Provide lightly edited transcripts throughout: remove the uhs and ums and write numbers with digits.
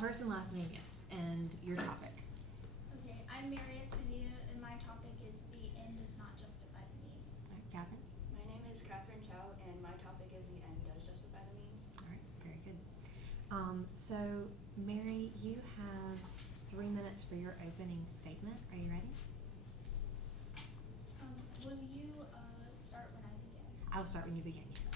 First and last name, yes, and your topic. Okay, I'm Mary Esposito, and my topic is the end does not justify the means. All right, Catherine. My name is Catherine Chow, and my topic is the end does justify the means. All right, very good. So, Mary, you have 3 minutes for your opening statement. Are you ready? Will you start when I begin? I'll start when you begin, yes.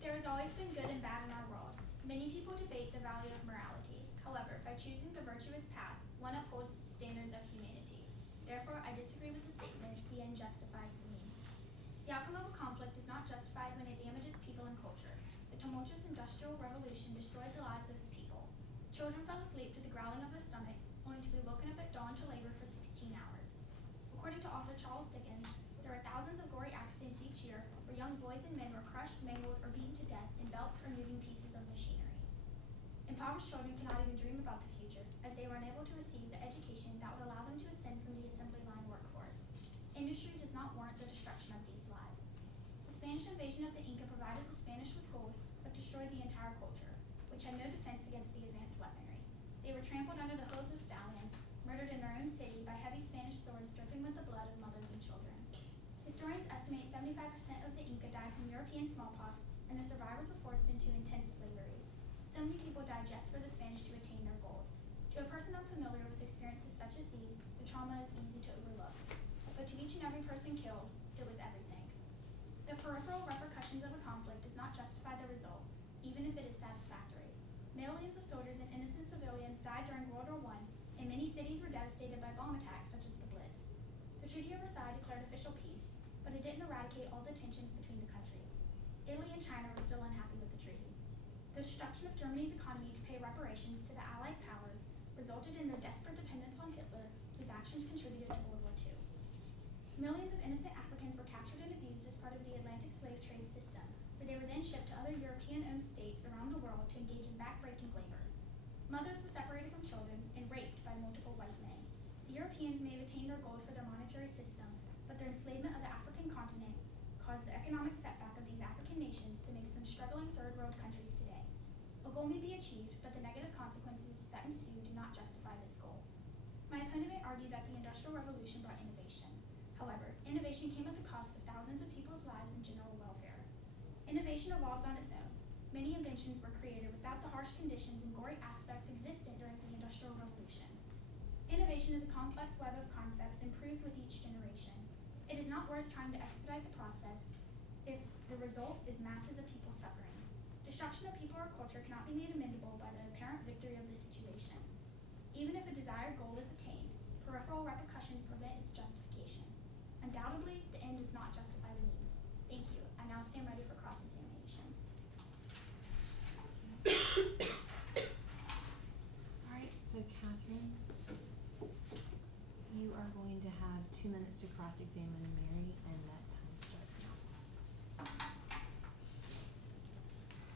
There has always been good and bad in our world. Many people debate the value of morality. However, by choosing the virtuous path, one upholds the standards of humanity. Therefore, I disagree with the statement, the end justifies the means. The outcome of a conflict is not justified when it damages people and culture. The tumultuous Industrial Revolution destroyed the lives of its people. Children fell asleep to the growling of their stomachs, only to be woken up at dawn to labor for 16 hours. According to author Charles Dickens, there are thousands of gory accidents each year where young boys and men were crushed, mangled, or beaten to death in belts or moving pieces of machinery. Impoverished children cannot even dream about the future, as they were unable to receive the education that would allow them to ascend from the assembly line workforce. Industry does not warrant the destruction of these lives. The Spanish invasion of the Inca provided the Spanish with gold, but destroyed the entire culture, which had no defense against the advanced weaponry. They were trampled under the hooves of stallions, murdered in their own city by heavy Spanish swords dripping with the blood of mothers and children. Historians estimate 75% of the Inca died from European smallpox, and the survivors were forced into intense slavery. So many people died just for the Spanish to attain their gold. To a person unfamiliar with experiences such as these, the trauma is easy to overlook. But to each and every person killed, it was everything. The peripheral repercussions of a conflict does not justify the result, even if it is satisfactory. Millions of soldiers and innocent civilians died during World War I, and many cities were devastated by bomb attacks such as the Blitz. The Treaty of Versailles declared official peace, but it didn't eradicate all the tensions between the countries. Italy and China were still unhappy with the treaty. The destruction of Germany's economy to pay reparations to the Allied powers resulted in their desperate dependence on Hitler, whose actions contributed to World War II. Millions of innocent Africans were captured and abused as part of the Atlantic slave trade system, where they were then shipped to other European-owned states around the world to engage in backbreaking labor. Mothers were separated from children and raped by multiple white men. The Europeans may have attained their goal for their monetary system, but their enslavement of the African continent caused the economic setback of these African nations that makes them struggling third-world countries today. A goal may be achieved, but the negative consequences that ensue do not justify this goal. My opponent may argue that the Industrial Revolution brought innovation. However, innovation came at the cost of thousands of people's lives and general welfare. Innovation evolves on its own. Many inventions were created without the harsh conditions and gory aspects existent during the Industrial Revolution. Innovation is a complex web of concepts improved with each generation. It is not worth trying to expedite the process if the result is masses of people suffering. Destruction of people or culture cannot be made amendable by the apparent victory of the situation. Even if a desired goal is attained, peripheral repercussions prevent its justification. Undoubtedly, the end does not justify the means. Thank you. I now stand ready for cross-examination. All right, so Catherine, you are going to have 2 minutes to cross-examine Mary, and that time starts now.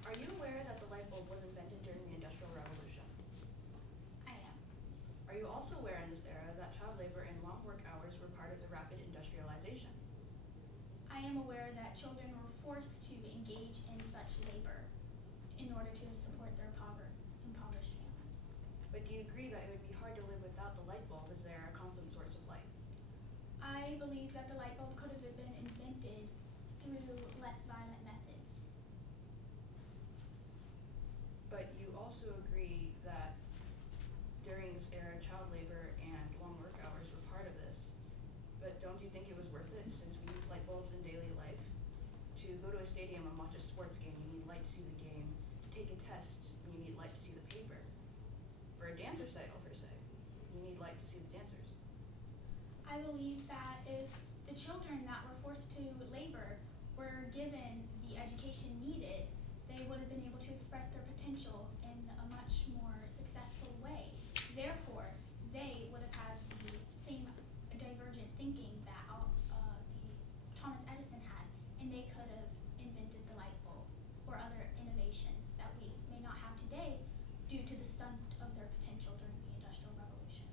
Are you aware that the light bulb was invented during the Industrial Revolution? I am. Are you also aware in this era that child labor and long work hours were part of the rapid industrialization? I am aware that children were forced to engage in such labor in order to support their impoverished families. But do you agree that it would be hard to live without the light bulb as they are a constant source of light? I believe that the light bulb could have been invented through less violent methods. But you also agree that during this era, child labor and long work hours were part of this. But don't you think it was worth it, since we use light bulbs in daily life? To go to a stadium and watch a sports game, you need light to see the game. To take a test, you need light to see the paper. For a dance recital, per se, you need light to see the dancers. I believe that if the children that were forced to labor were given the education needed, they would have been able to express their potential in a much more successful way. Therefore, they would have had the same divergent thinking that the Thomas Edison had, and they could have invented the light bulb or other innovations that we may not have today due to the stunt of their potential during the Industrial Revolution.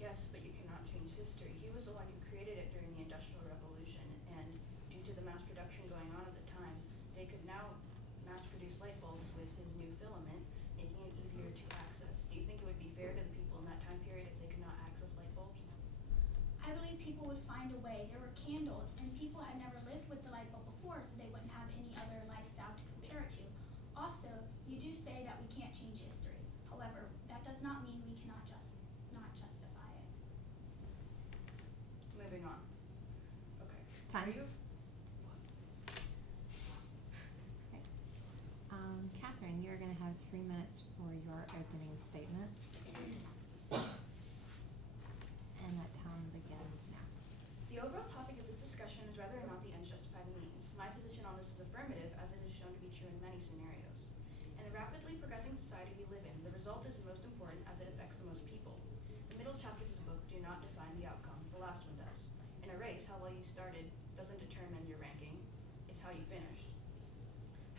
Yes, but you cannot change history. He was the one who created it during the Industrial Revolution, and due to the mass production going on at the time, they could now light bulbs with his new filament, making it easier to access. Do you think it would be fair to the people in that time period if they could not access light bulbs? I believe people would find a way. There were candles, and people had never lived with the light bulb before, so they wouldn't have any other lifestyle to compare it to. Also, you do say that we can't change history. However, that does not mean we cannot not justify it. Moving on. Okay. Time. Are you? Okay. Catherine, you're going to have 3 minutes for your opening statement. And that time begins now. The overall topic of this discussion is whether or not the ends justify the means. My position on this is affirmative, as it is shown to be true in many scenarios. In the rapidly progressing society we live in, the result is most important as it affects the most people. The middle chapters of the book do not define the outcome, the last one does. In a race, how well you started doesn't determine your ranking, it's how you finished.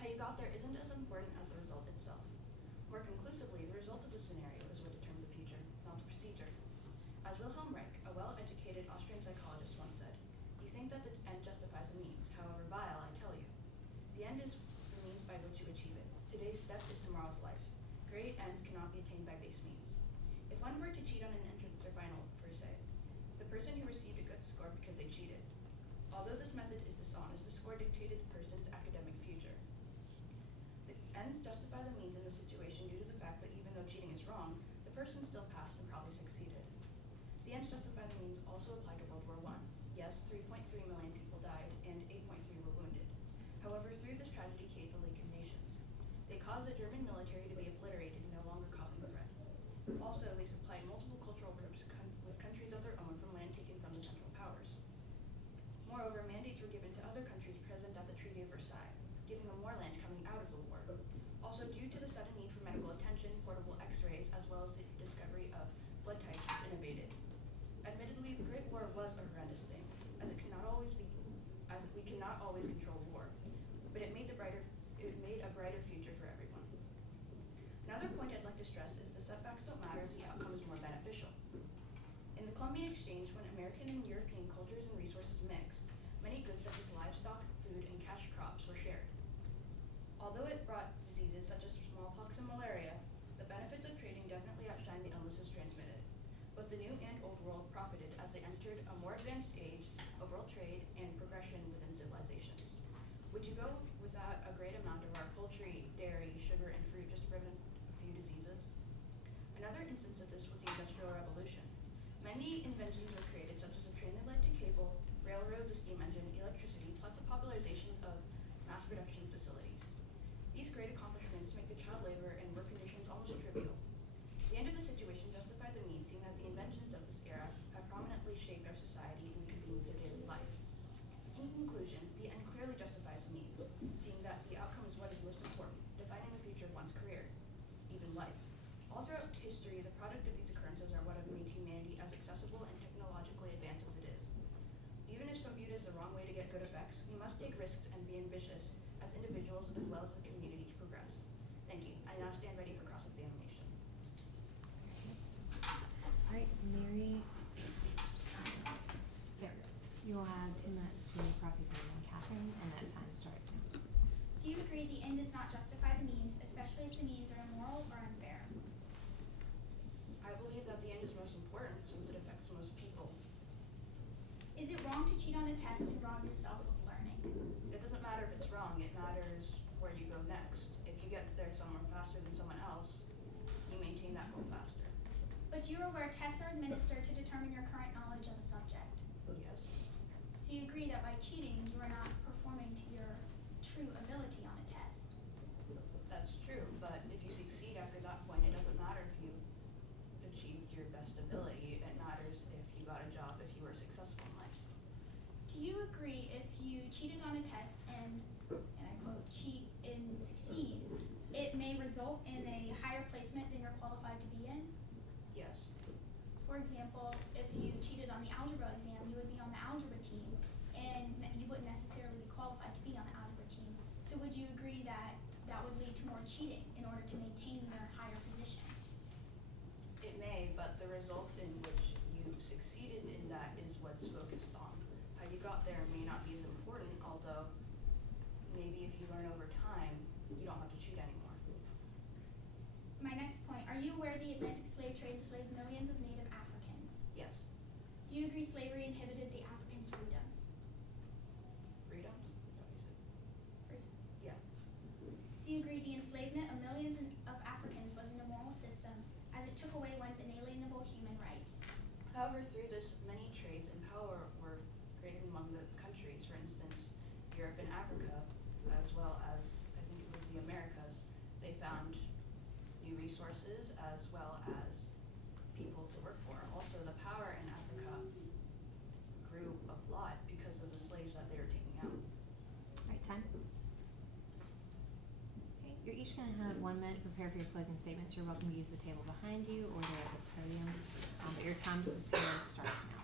How you got there isn't as important as the result itself. More conclusively, the result of the scenario is what determines the future, not the procedure. As Wilhelm Reich, a well-educated Austrian psychologist, once said, "You think that the end justifies the means, however vile, I tell you. The end is the means by which you achieve it. Today's step is tomorrow's life. Great ends cannot be attained by base means." If one were to cheat on an entrance or final, per se, the person who received a good score because they cheated. Although this method is dishonest, the score dictated the person's academic future. The ends justify the means in this situation due to the fact that even though cheating is wrong, the person still passed and probably succeeded. The ends justify the means also apply to World War I. Yes, 3.3 million people died and 8.3 were wounded. However, through this tragedy came the League of Nations. They caused the German military to be obliterated, no longer causing a threat. Also, they supplied multiple cultural groups with countries of their own from land taken from the Central Powers. Moreover, mandates were given to other countries present at the Treaty of Versailles, giving them more land coming out of the war. Also, due to the sudden need for medical attention, portable x-rays, as well as the discovery of blood types was innovated. Admittedly, the Great War was a horrendous thing, as we cannot always control war, but it made a brighter future for everyone. Another point I'd like to stress is the setbacks don't matter as the outcome is more beneficial. In the Columbian Exchange, when American and European cultures and resources mixed, many goods such as livestock, food, and cash crops were shared. Although it brought diseases such as smallpox and malaria, the benefits of trading definitely outshine the illnesses transmitted. Both the New and Old World profited as they entered a more advanced age of world trade and progression within civilizations. Would you go without a great amount of our poultry, dairy, sugar, and fruit just to prevent a few diseases? Another instance of this was the Industrial Revolution. Many inventions were created, such as the train that led to cable, railroad, the steam engine, electricity, plus the popularization of mass production facilities. These great accomplishments make the child labor and work conditions almost trivial. The end of the situation justified the means, seeing that the inventions of this era have prominently shaped our society and the convenience of daily life. In conclusion, the end clearly justifies the means, seeing that the outcome is what is most important, defining the future of one's career, even life. All throughout history, the product of these occurrences are what have made humanity as accessible and technologically advanced as it is. Even if some view it as the wrong way to get good effects, we must take risks and be ambitious as individuals as well as a community to progress. Thank you. I now stand ready for cross-examination. All right, Mary. There we go. You will have 2 minutes to cross-examine Catherine, and that time starts now. Do you agree the end does not justify the means, especially if the means are immoral or unfair? I believe that the end is most important since it affects the most people. Is it wrong to cheat on a test and rob yourself of learning? It doesn't matter if it's wrong, it matters where you go next. If you get there somewhere faster than someone else, you maintain that goal faster. But you are aware tests are administered to determine your current knowledge of a subject. Yes. So you agree that by cheating, you are not performing to your true ability on a test. That's true, but if you succeed after that point, it doesn't matter if you achieved your best ability. It matters if you got a job, if you were successful in life. Do you agree if you cheated on a test and I quote, cheat and succeed, it may result in a higher placement than you're qualified to be in? Yes. For example, if you cheated on the algebra exam, you would be on the algebra team, and you wouldn't necessarily be qualified to be on the algebra team. So would you agree that that would lead to more cheating in order to maintain their higher position? It may, but the result in which you succeeded in that is what's focused on. How you got there may not be as important, although maybe if you learn over time, you don't have to cheat My next point, are you aware the Atlantic slave trade enslaved millions of native Africans? Yes. Do you agree slavery inhibited the Africans' freedoms? Freedoms? Is that what you said? Freedoms. Yeah. So you agree the enslavement of millions of Africans was an immoral system as it took away one's inalienable human rights? However, through this, many trades and power were created among the countries. For instance, Europe and Africa, as well as, I think it was the Americas, they found new resources as well as people to work for. Also, the power in Africa grew a lot because of the slaves that they were taking out. Alright, time. Okay, you're each gonna have 1 minute to prepare for your closing statements. You're welcome to use the table behind you or there at the podium. But your time to prepare starts now.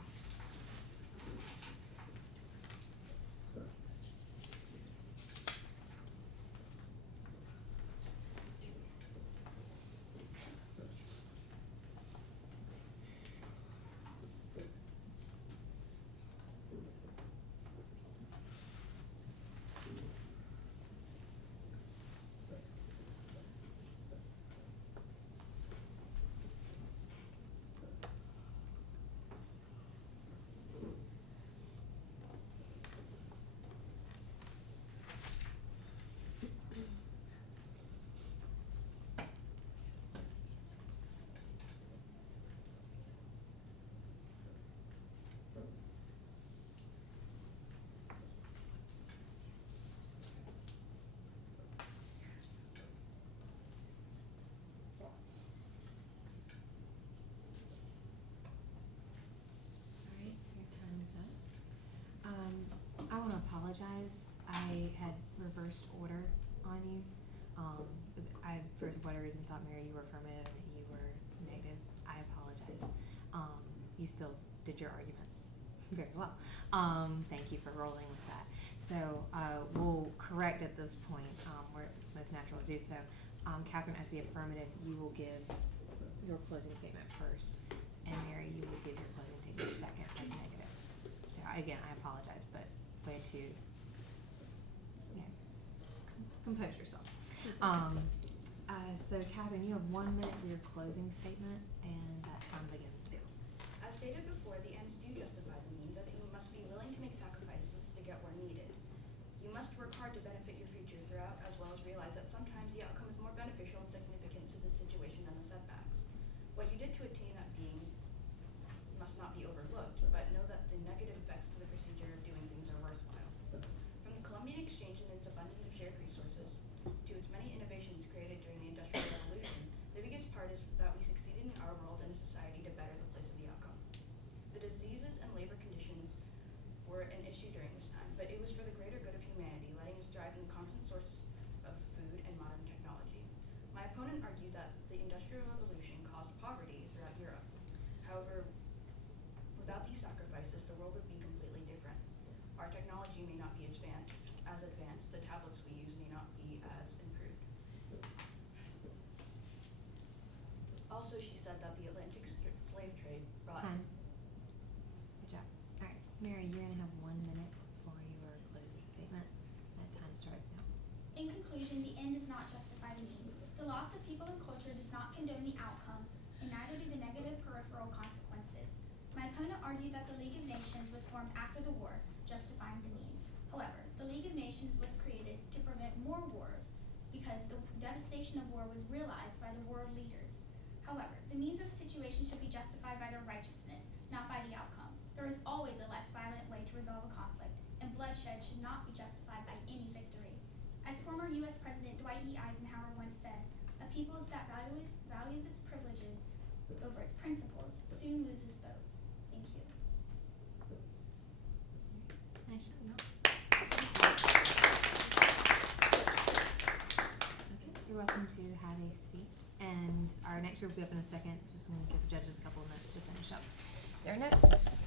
Alright, your time is up. I want to apologize. I had reversed order on you. I, for whatever reason, thought, Mary, you were affirmative and you were negative. I apologize. You still did your arguments very well. Thank you for rolling with that. So we'll correct at this point where it's most natural to do so. Catherine, as the affirmative, you will give your closing statement first, and Mary, you will give your closing statement second as negative. So again, I apologize, but way to compose yourself. So Catherine, you have 1 minute for your closing statement, and that time begins now. As stated before, the ends do justify the means, as you must be willing to make sacrifices to get where needed. You must work hard to benefit your future throughout, as well as realize that sometimes the outcome is more beneficial and significant to the situation than the setbacks. What you did to attain that being must not be overlooked, but know that the negative effects to the procedure of doing things are worthwhile. From the Columbian Exchange and its abundance of shared resources, to its many innovations created during the Industrial Revolution, the biggest part is that we succeeded in our world and a society to better the place of the outcome. The diseases and labor conditions were an issue during this time, but it was for the greater good of humanity, letting us thrive in the constant source of food and modern technology. My opponent argued that the Industrial Revolution caused poverty throughout Europe. However, without these sacrifices, the world would be completely different. Our technology may not be as advanced, the tablets we use may not be as improved. Also, she said that the Atlantic slave trade brought... Time. Good job. Alright, Mary, you're going to have 1 minute for your closing statement. That time starts now. In conclusion, the end does not justify the means. The loss of people and culture does not condone the outcome, and neither do the negative peripheral consequences. My opponent argued that the League of Nations was formed after the war, justifying the means. However, the League of Nations was created to prevent more wars because the devastation of war was realized by the world leaders. However, the means of situation should be justified by their righteousness, not by the outcome. There is always a less violent way to resolve a conflict, and bloodshed should not be justified by any victory. As former U.S. President Dwight E. Eisenhower once said, a people that values its privileges over its principles soon loses both. Thank you. Nice shot, no? Okay, you're welcome to have a seat. And our next group will be up in a second. Just going to give the judges a couple of minutes to finish up their notes.